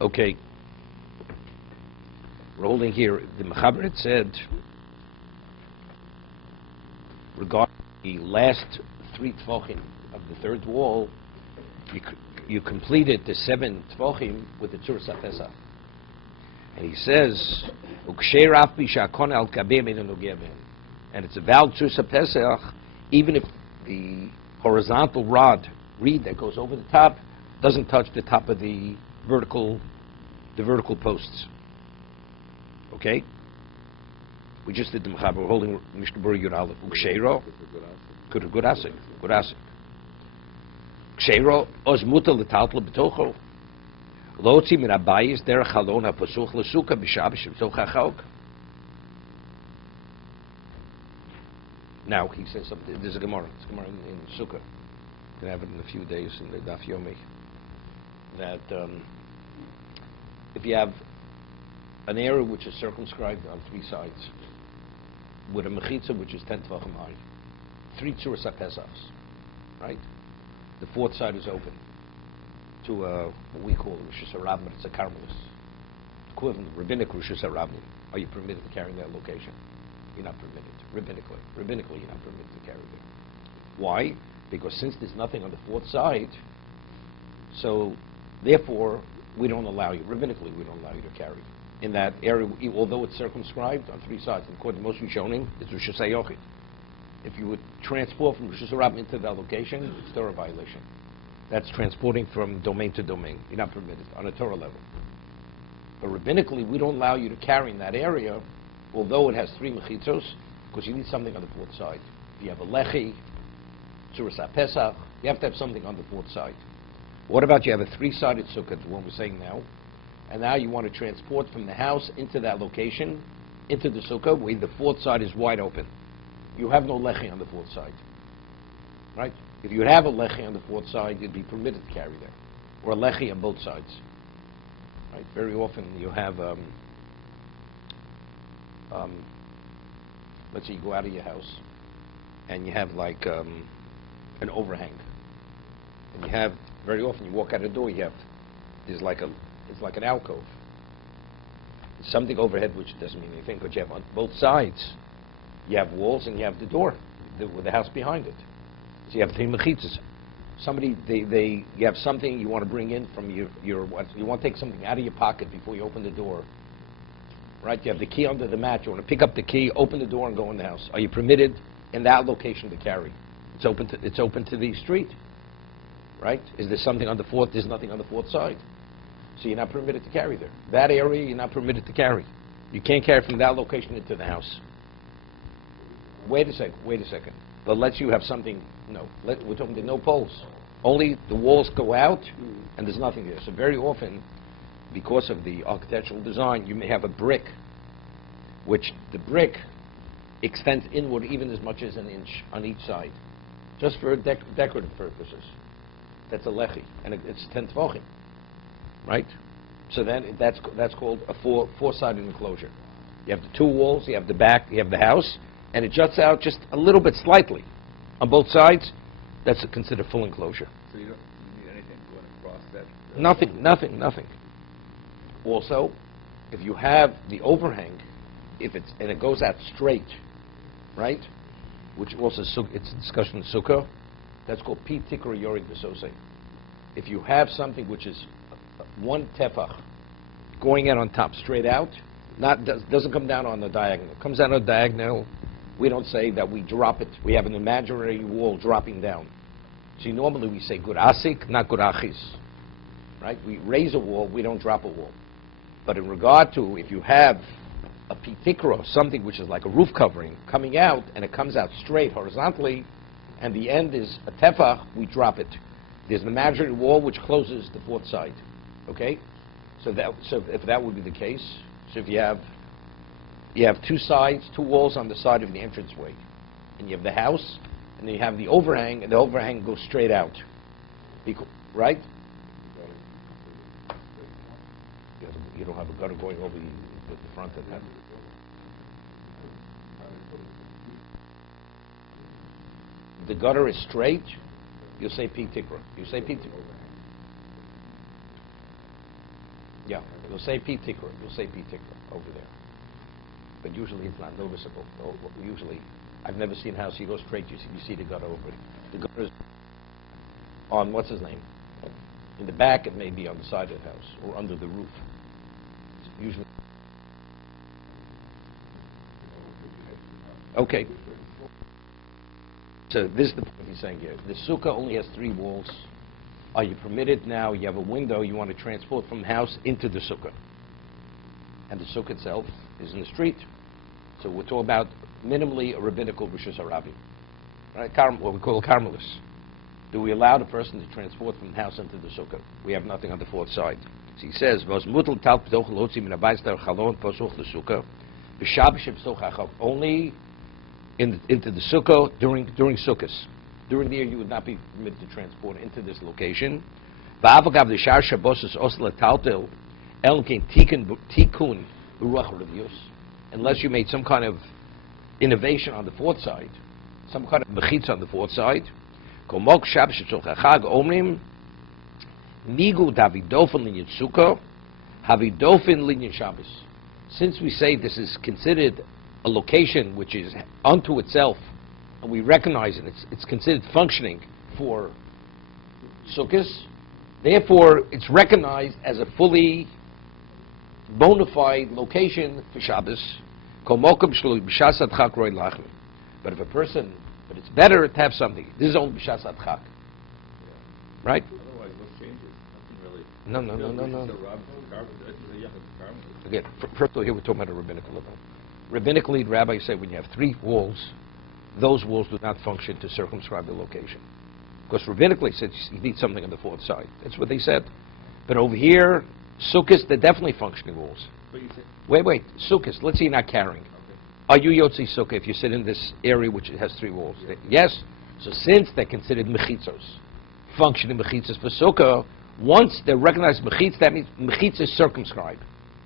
Okay. We're holding here. The Mechaber said, regarding the last 3 tvochim of the third wall, you completed the 7 tvochim with the Tzuras HaPesach. And he says, and it's a valid Tzuras HaPesach, even if the horizontal reed that goes over the top doesn't touch the top of the vertical posts. Okay? We just did the Mechaber. We're holding Mishna Berura Succos. Uksheiro. Good asik. Uksheiro oz mutal l'taltla b'tocho. Lotzi min abayis derech halon ha'pasuch l'suka b'shab sh'b'toch ha'chok. Now he says something. There's a Gemara. It's a Gemara in Sukkah. You can have it in a few days in the Daf Yomi. That if you have an area which is circumscribed on 3 sides, with a mechitza which is 10 tvachim high, 3 Tzuras HaPesachs, right? The 4th side is open to what we call Rosh Hashanah, but it's a Carmelis. Equivalent of rabbinic Rosh Hashanah. Are you permitted to carry in that location? You're not permitted. Rabbinically, you're not permitted to carry there. Why? Because since there's nothing on the 4th side, so therefore we don't allow you. Rabbinically, we don't allow you to carry in that area, although it's circumscribed on 3 sides. And according to most Rishonim, it's Rosh Hashanah. If you would transport from Rosh Hashanah into that location, it's Torah violation. That's transporting from domain to domain. You're not permitted on a Torah level. But rabbinically, we don't allow you to carry in that area, although it has 3 mechitzos, because you need something on the 4th side. If you have a lechi, Tzuras HaPesach, you have to have something on the 4th side. What about you have a 3-sided sukkah, the one we're saying now, and now you want to transport from the house into that location, into the sukkah, where the 4th side is wide open. You have no lechi on the 4th side, right? If you have a lechi on the 4th side, you'd be permitted to carry there, or a lechi on both sides, right? Very often you have, let's say you go out of your house, and you have like an overhang, and you have, very often you walk out the door, it's like an alcove. It's something overhead, which doesn't mean anything, but you have on both sides, you have walls and you have the door with the house behind it. So you have 3 mechitzas. Somebody, you have something you want to bring in from you want to take something out of your pocket before you open the door. Right? You have the key under the mat. You want to pick up the key, open the door, and go in the house. Are you permitted in that location to carry? It's open to the street. Right? Is there something on the 4th? There's nothing on the 4th side. So you're not permitted to carry there. That area, you're not permitted to carry. You can't carry from that location into the house. Wait a second. But let's you have something, no. We're talking to no poles. Only the walls go out, and there's nothing there. So very often, because of the architectural design, you may have a brick, which the brick extends inward even as much as an inch on each side, just for decorative purposes. That's a lechi, and it's 10 tvochim, right? So then that's called a 4-sided enclosure. You have the 2 walls, you have the back, you have the house, and it juts out just a little bit slightly on both sides. That's considered full enclosure. So you don't need anything going across that? Nothing. Also, if you have the overhang, and it goes out straight, right? Which also it's a discussion in Sukkah. That's called pi tikra yorid b'sosei. If you have something which is 1 tefach going out on top, straight out, doesn't come down on the diagonal. It comes down on the diagonal. We don't say that we drop it. We have an imaginary wall dropping down. See, normally we say good asik, not good achis. Right? We raise a wall, we don't drop a wall. But in regard to if you have a pitikra, something which is like a roof covering, coming out, and it comes out straight horizontally, and the end is a tefach, we drop it. There's an imaginary wall which closes the 4th side. Okay? So if that would be the case, so if you have 2 sides, 2 walls on the side of the entranceway, and you have the house, and then you have the overhang, and the overhang goes straight out. Right? You don't have a gutter going over the front of that. The gutter is straight, you'll say pi tikra. You say pi tikra. Yeah, you'll say P ticker. You'll say P ticker over there. But usually it's not noticeable. Usually, I've never seen a house. You go straight, you see the gutter over it. The gutter is on, what's his name? In the back, it may be on the side of the house or under the roof. It's usually. Okay. So this is the point he's saying here. The sukkah only has 3 walls. Are you permitted now? You have a window. You want to transport from the house into the sukkah. And the sukkah itself is in the street. So we're talking about minimally a rabbinical rishus harabi. Right? What we call a Carmelis. Do we allow the person to transport from the house into the sukkah? We have nothing on the 4th side. So he says, only into the sukkah during sukkahs. During the year, you would not be permitted to transport into this location. Unless you made some kind of innovation on the 4th side, some kind of mechitza on the 4th side. Since we say this is considered a location which is unto itself, and we recognize it, it's considered functioning for sukkahs, therefore it's recognized as a fully bona fide location for Shabbos. But if a person, but it's better to have something. This is only b'shas adchak, right? Otherwise, what changes? Nothing really. No. No. Again, first of all, here we're talking about a rabbinical level. Rabbinically, the rabbis say when you have 3 walls, those walls do not function to circumscribe the location. Because rabbinically, it says you need something on the 4th side. That's what they said. But over here, sukkahs, they're definitely functioning walls. But you said, Wait, sukkahs, let's say you're not carrying. okay. Are you yotzi sukkah if you sit in this area which has 3 walls? Yes. So since they're considered mechitzos, functioning mechitzos for sukkah, once they're recognized mechitzos, that means mechitzos circumscribe.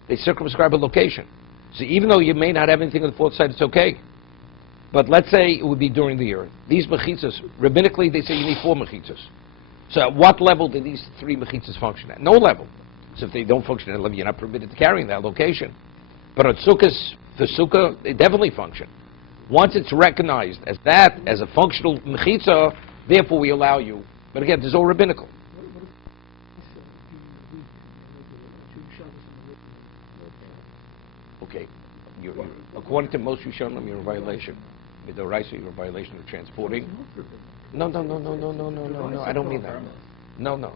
They circumscribe a location. So even though you may not have anything on the 4th side, it's okay. But let's say it would be during the year. These mechitzos, rabbinically, they say you need 4 mechitzos. So at what level do these 3 mechitzos function at? No level. So if they don't function at a level, you're not permitted to carry in that location. But at sukkahs, for sukkah, they definitely function. Once it's recognized as that, as a functional mechitzah, therefore we allow you. But again, this is all rabbinical. Okay. According to most Rishonim, you're in violation. Midoraisa, you're in violation of transporting. No. I don't mean that. No.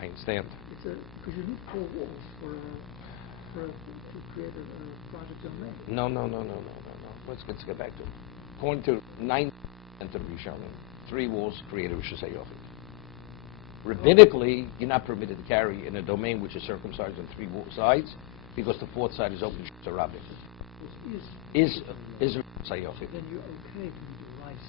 I understand. Because you need 4 walls to create a project domain. No. Let's get back to it. According to 9th of Rishonim, 3 walls create a rishus hayofet. Rabbinically, you're not permitted to carry in a domain which is circumcised on 3 sides, because the 4th side is open to Arabic. Is rishus hayofet. Then you're okay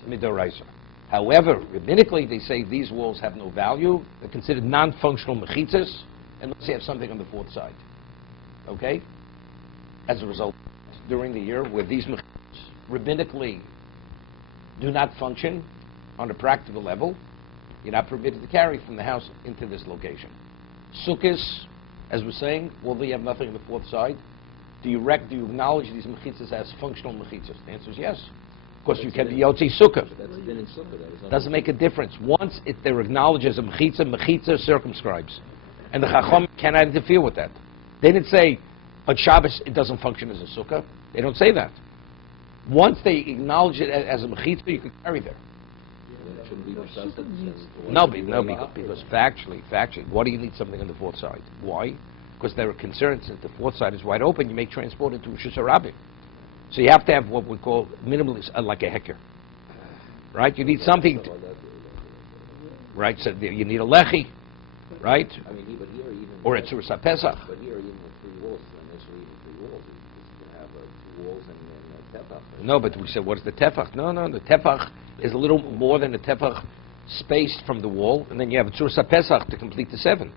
from Midoraisa. However, rabbinically, they say these walls have no value. They're considered non-functional mechitzas, unless you have something on the 4th side. Okay? As a result, during the year, where these mechitzas rabbinically do not function on a practical level, you're not permitted to carry from the house into this location. Sukkahs, as we're saying, well, they have nothing on the 4th side. Do you acknowledge these mechitzas as functional mechitzas? The answer is yes. Of course, you can be yotzi sukkah. That's been in sukkah. Doesn't make a difference. Once they're acknowledged as a mechitza circumscribes. And the Chacham cannot interfere with that. They didn't say, on Shabbos, it doesn't function as a sukkah. They don't say that. Once they acknowledge it as a mechitza, you can carry there. No, because factually, why do you need something on the 4th side? Why? Because there are concerns that the 4th side is wide open, you may transport it to Rishus Arabic. So you have to have what we call minimally, like a heker. Right? You need something, right? So you need a lechi, right? I mean, but here even... Or it's Pesach. But here even the 3 walls, initially even 3 walls, you can have 2 walls and tefach. No, but we said, what is the tefach? No, the tefach is a little more than a tefach spaced from the wall, and then you have a tzursa pesach to complete the 7.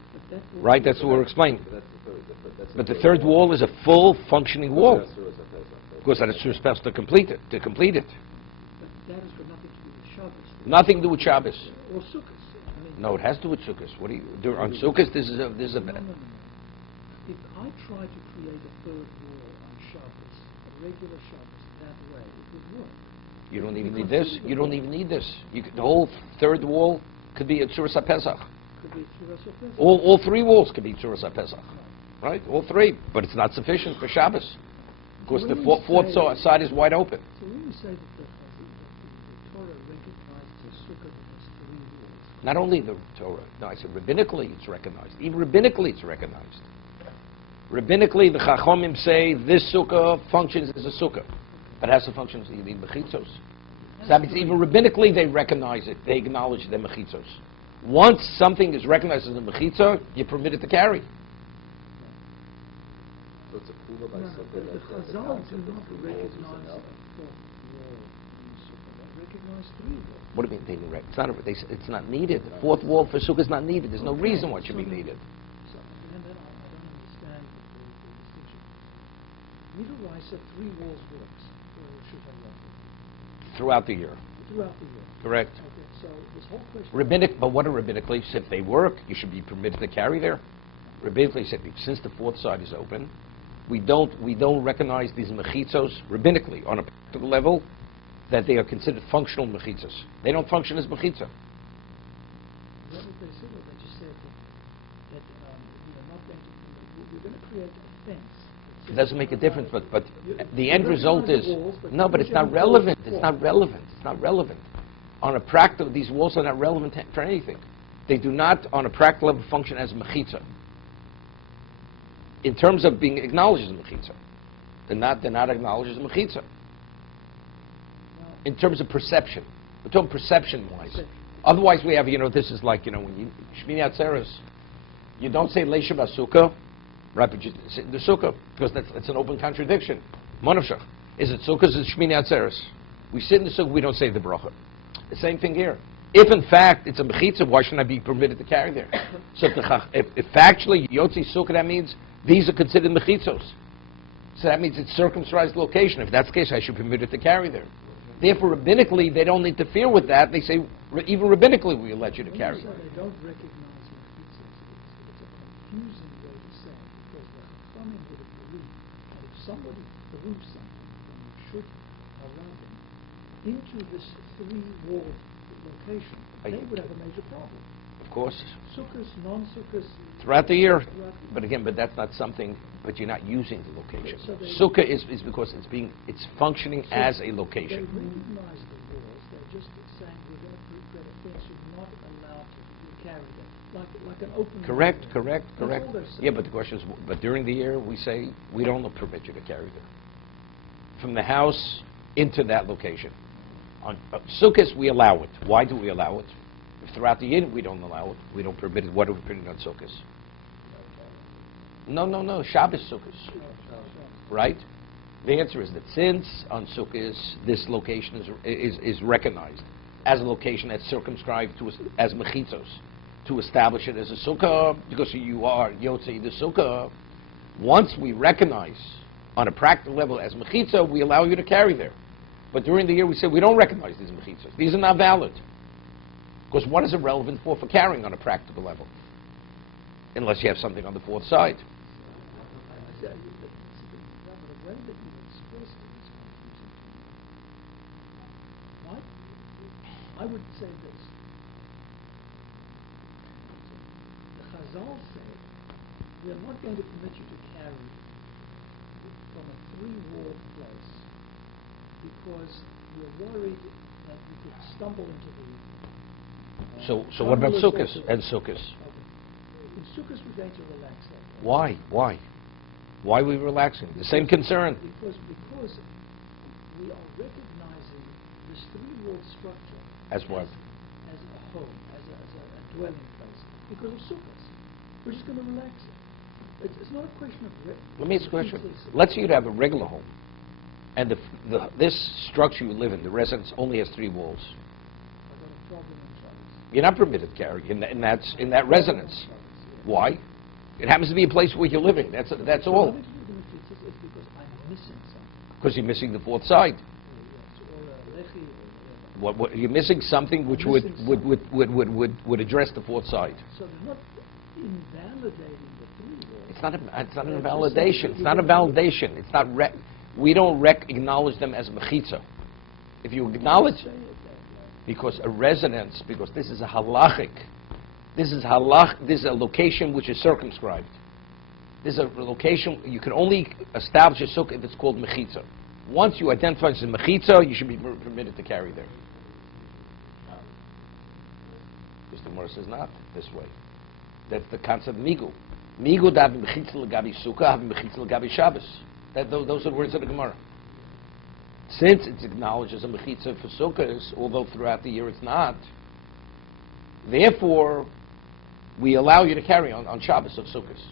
Right? That's what we're explaining. But the 3rd wall is a full functioning wall. Of course, that is tzursa pesach to complete it. But that has got nothing to do with Shabbos. Nothing to do with Shabbos. Or Sukkot. No, it has to do with Sukkot. What do you do on Sukkot? This is a. if I try to create a third wall on Shabbos, a regular Shabbos, that way, it would work. You don't even need this. You don't even need this. The whole third wall could be a Tzuras HaPesach. Could be Tzuras HaPesach. All three walls could be Tzuras HaPesach. Right? All three. But it's not sufficient for Shabbos. Because the fourth side is wide open. So when you say that the Torah recognizes a sukkah that has three walls. Not only the Torah. No, I said rabbinically it's recognized. Even rabbinically it's recognized. Rabbinically, the Chachomim say this sukkah functions as a sukkah. But it has to function as the mechitzos. So that means even rabbinically they recognize it. They acknowledge the mechitzos. Once something is recognized as a mechitzah, you're permitted to carry. So it's a kula by No, sukkah the that Chazal do not recognize a fourth wall in sukkah. They recognize three walls. What do you mean they didn't recognize? It's not needed. The fourth wall for sukkah is not needed. There's no reason why it should be needed. So, and then I don't understand the distinction. Neither said three walls works for Chovot HaLevavos. Throughout the year. Throughout the year. Correct. Okay, so this whole question... Rabbinic, but what are rabbinically? If they work, you should be permitted to carry there. Rabbinically said, since the fourth side is open, we don't recognize these mechitzos rabbinically on a practical level that they are considered functional mechitzos. They don't function as mechitzah. What did they say? They just said that we are not going to... We're going to create a fence. It doesn't make a difference, but the end result is... Walls, No, but it's not relevant. It's not relevant. It's not relevant. On a practical, these walls are not relevant for anything. They do not, on a practical level, function as mechitzah. In terms of being acknowledged as mechitzah. They're not acknowledged as mechitzah. In terms of perception. We're talking perception-wise. Otherwise, we have, this is like, when you... Shmini Atzeres, you don't say Leisha Basukkah, right, but you say the Sukkah, because that's an open contradiction. Monavshach. Is it Sukkah? Is it Shmini Atzeres? We sit in the Sukkah, we don't say the bracha. The same thing here. If in fact it's a mechitzah, why shouldn't I be permitted to carry there? So if factually Yotzi Sukkah, that means these are considered mechitzos. So that means it's circumscribed location. If that's the case, I should be permitted to carry there. Therefore, rabbinically, they don't interfere with that. They say, even rabbinically, we let you to carry. So they don't recognize mechitzos. It's a confusing way to say it, because the Chachamim would have believed that if somebody threw something from the should allow them into this three-wall location, they would have a major problem. Of course. Sukkahs, non-sukkahs. Throughout the year. But again, that's not something, but you're not using the location. So Sukkah is because it's functioning as a location. They recognize the walls, they're just saying we're going to create a fence, you're not allowed to carry them. Like an open... Correct. That's all they're saying. Yeah, but the question is, but during the year, we say, we don't permit you to carry them. From the house into that location. On Sukkahs, we allow it. Why do we allow it? If throughout the year we don't allow it, we don't permit it, what are we permitting on Sukkahs? No, Shabbos Sukkahs. Right? The answer is that since on Sukkahs, this location is recognized as a location that's circumscribed as mechitzos, to establish it as a Sukkah, because you are Yotzei the Sukkah, once we recognize on a practical level as mechitzah, we allow you to carry there. But during the year we say we don't recognize these mechitzos. These are not valid. Because what is it relevant for carrying on a practical level? Unless you have something on the fourth side. The way that you express it is confusing. Right? I would say this. The Chazal said, we are not going to permit you to carry from a three-wall place because we're worried that you could stumble into the... So what about Sukkahs and Sukkahs? In Sukkahs we're going to relax that. Why? Why are we relaxing? The same concern. Because we are recognizing this three-wall structure As what? as a home, as a dwelling place. Because of Sukkahs. We're just going to relax it. It's not a question of... Let me ask a question. Let's say you'd have a regular home, and this structure you live in, the residence, only has three walls. I've got a problem in Shabbos. You're not permitted to carry in that residence. Why? It happens to be a place where you're living. That's all. It's because I'm missing something. Because you're missing the fourth side. Or a lechi or whatever. You're missing something which would address the fourth side. So they're not, invalidating the three walls. It's not an invalidation. It's not a validation. It's not. We don't acknowledge them as mechitza. If you acknowledge, because a residence, because this is a halachic, this is a location which is circumscribed. This is a location you can only establish a sukkah if it's called mechitza. Once you identify as a mechitza, you should be permitted to carry there. Because the Gemara says not this way. That's the concept of migu. Migu da mechitza l'gabi sukkah, have mechitza l'gabi Shabbos. Those are the words of the Gemara. Since it's acknowledged as a mechitza for sukkahs, although throughout the year it's not, therefore, we allow you to carry on Shabbos of sukkahs.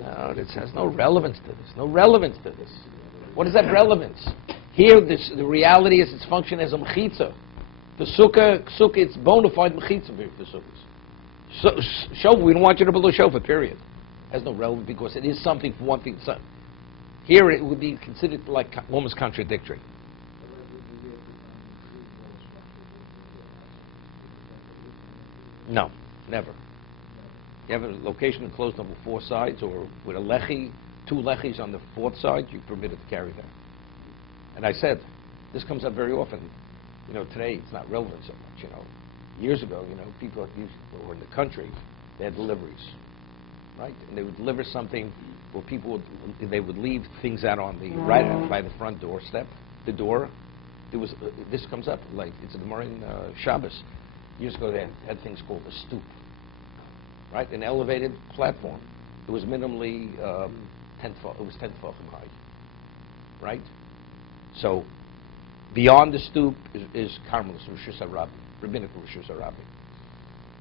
No, this has no relevance to this. No relevance to this. What is that relevance? Here, the reality is its function as a mechitza. The sukkah, it's bona fide mechitza for the sukkahs. Shofar, we don't want you to build a shofar, period. Has no relevance because it is something for one thing. Here, it would be considered like almost contradictory. No, never. You have a location enclosed on 4 sides, or with a lechi, 2 lechis on the 4th side, you're permitted to carry there. And I said, this comes up very often. Today it's not relevant so much. Years ago, people who were in the country, they had deliveries, right? And they would deliver something where they would leave things out on the right by the front doorstep, the door. This comes up like it's a Gemara in Shabbos. Years ago, they had things called a stoop, right? An elevated platform. It was minimally 10 tefachim high, right? So beyond the stoop is Carmelus, Rosh Hashanah, rabbinical Rosh Hashanah.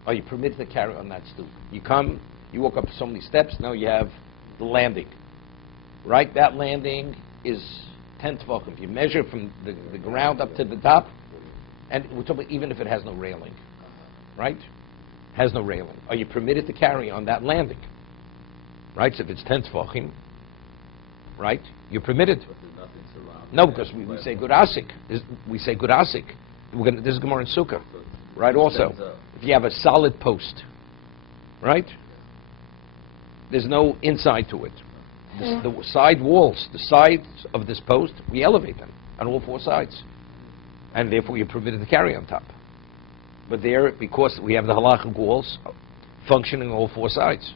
Are you permitted to carry on that stoop? You walk up so many steps, now you have the landing, right? That landing is 10 tefachim. You measure from the ground up to the top, and we're talking even if it has no railing, right? Has no railing. Are you permitted to carry on that landing? Right? So if it's 10 tefachim, right? You're permitted. But there's nothing surrounding. No, because we say good asik. We say good asik. This is Gemara in Sukkah, right? Also, if you have a solid post, right? There's no inside to it. The side walls, the sides of this post, we elevate them on all 4 sides, and therefore you're permitted to carry on top. But there, because we have the halachic walls functioning on all 4 sides,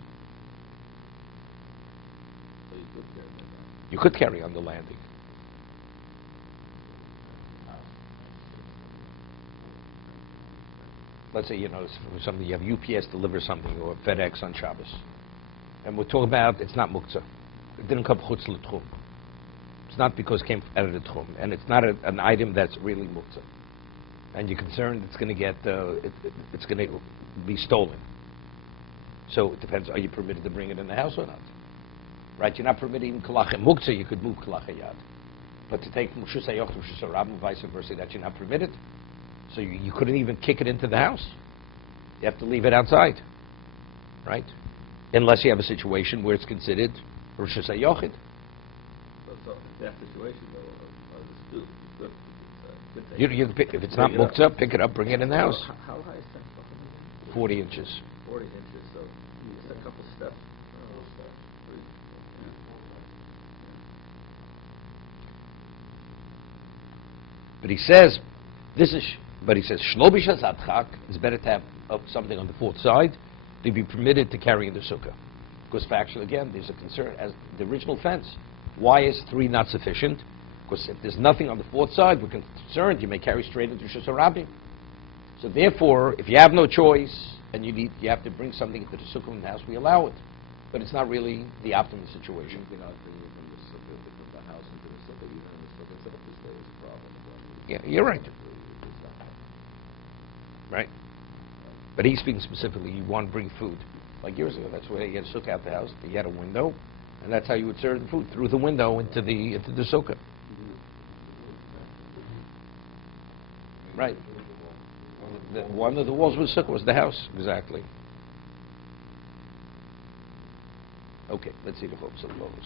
So you could carry that down. you could carry on the landing. Let's say, something, you have UPS deliver something, or FedEx on Shabbos. And we're talking about, it's not muktzah. It didn't come chutz l'tchum. It's not because it came out of the tchum. And it's not an item that's really muktzah. And you're concerned it's going to get, it's going to be stolen. So it depends, are you permitted to bring it in the house or not? Right, you're not permitted even kalach muktzah, you could move kalach yad. But to take mushus hayoch to mushus harabim, vice versa, that you're not permitted. So you couldn't even kick it into the house. You have to leave it outside, right? Unless you have a situation where it's considered Rosh Hashanah. So in that situation, though, the stoop, you could take You can pick, if it's not muktzah, pick it up, bring it in the house. How high is 10 tefachim? 40 inches. 40 inches, so just a couple steps. But he says, Shlobish HaZadchak is better to have something on the 4th side to be permitted to carry in the sukkah. Because factually, again, there's a concern as the original fence. Why is 3 not sufficient? Because if there's nothing on the 4th side, we're concerned you may carry straight into Rosh Hashanah. So therefore, if you have no choice and you have to bring something into the sukkah in the house, we allow it. But it's not really the optimum situation. You cannot bring it from the sukkah, from the house into the sukkah, even in the sukkah itself, there is a problem. Yeah, you're right. Right. But he's speaking specifically, you want to bring food. Like years ago, that's why you had a sukkah out the house. You had a window, and that's how you would serve the food, through the window into the sukkah. Right. One of the walls was sukkah, was the house, exactly. Okay, let's see the Chovos HaLevavos.